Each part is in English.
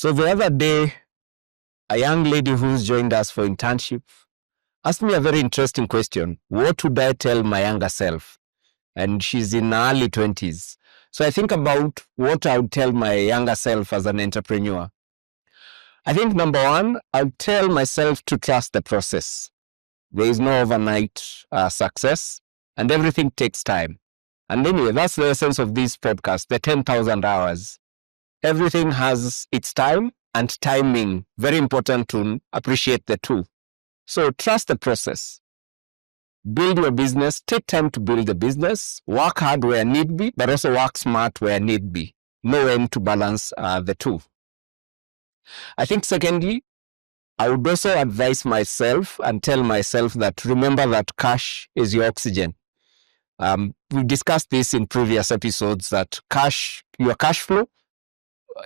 So the other day, a young lady who's joined us for internship asked me a very interesting question. What would I tell my younger self? And she's in her early 20s. So I think about what I would tell my younger self as an entrepreneur. I think number one, I'll tell myself to trust the process. There is no overnight success, and everything takes time. And anyway, that's the essence of this podcast, the 10,000 hours. Everything has its time and timing. Very important to appreciate the two. So trust the process. Build your business. Take time to build the business. Work hard where need be, but also work smart where need be. Know when to balance the two. I think secondly, I would also advise myself and tell myself that remember that cash is your oxygen. We discussed this in previous episodes that your cash flow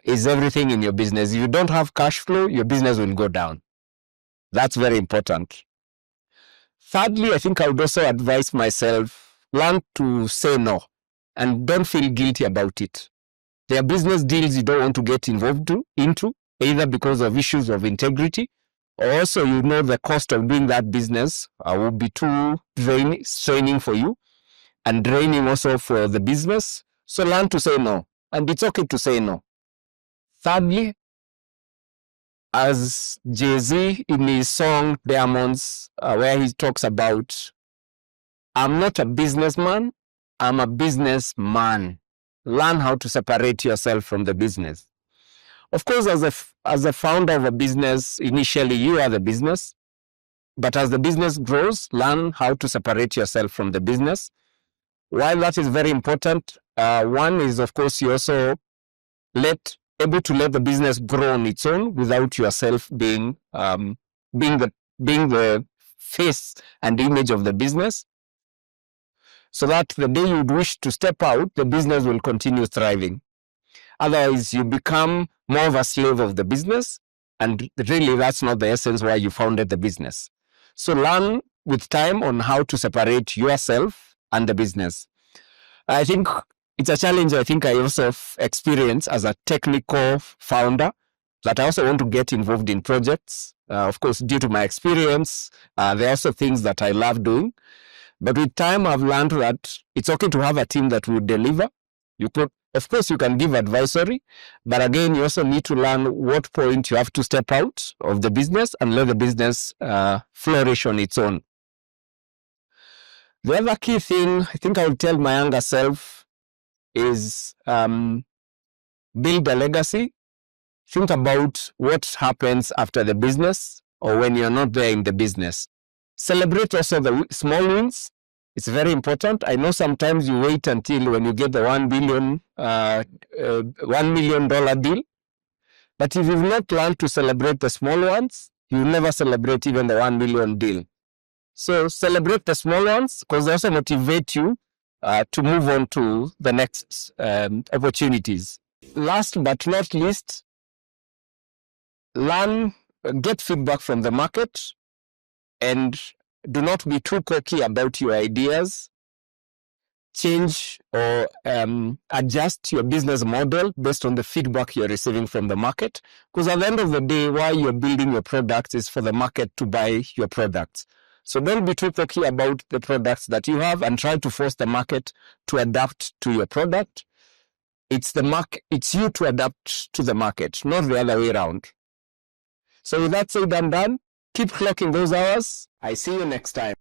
is everything in your business. If you don't have cash flow, your business will go down. That's very important. Thirdly, I think I would also advise myself, learn to say no and don't feel guilty about it. There are business deals you don't want to get involved into, either because of issues of integrity, or also you know the cost of doing that business will be too straining for you and draining also for the business. So learn to say no, and it's okay to say no. Thirdly, as Jay-Z in his song Diamonds, where he talks about, I'm not a businessman, I'm a businessman. Learn how to separate yourself from the business. Of course, as a founder of a business, initially you are the business. But as the business grows, learn how to separate yourself from the business. While that is very important, one is, of course, you also able to let the business grow on its own without yourself being the face and image of the business, so that the day you wish to step out, the business will continue thriving. Otherwise, you become more of a slave of the business, and really that's not the essence why you founded the business. So learn with time on how to separate yourself and the business. I think it's a challenge I think I also experience as a technical founder, that I also want to get involved in projects. Of course, due to my experience, there are also things that I love doing. But with time, I've learned that it's okay to have a team that will deliver. Of course, you can give advisory, but again, you also need to learn what point you have to step out of the business and let the business flourish on its own. The other key thing I think I would tell my younger self is build a legacy. Think about what happens after the business or when you're not there in the business. Celebrate also the small wins. It's very important. I know sometimes you wait until when you get the $1 million deal. But if you've not learned to celebrate the small ones, you'll never celebrate even the 1 million deal. So celebrate the small ones because they also motivate you to move on to the next opportunities. Last but not least, get feedback from the market, and do not be too cocky about your ideas. Change or adjust your business model based on the feedback you're receiving from the market. Because at the end of the day, why you're building your products is for the market to buy your products. So don't be too cocky about the products that you have and try to force the market to adapt to your product. It's you to adapt to the market, not the other way around. So with that said and done, keep clocking those hours. I see you next time.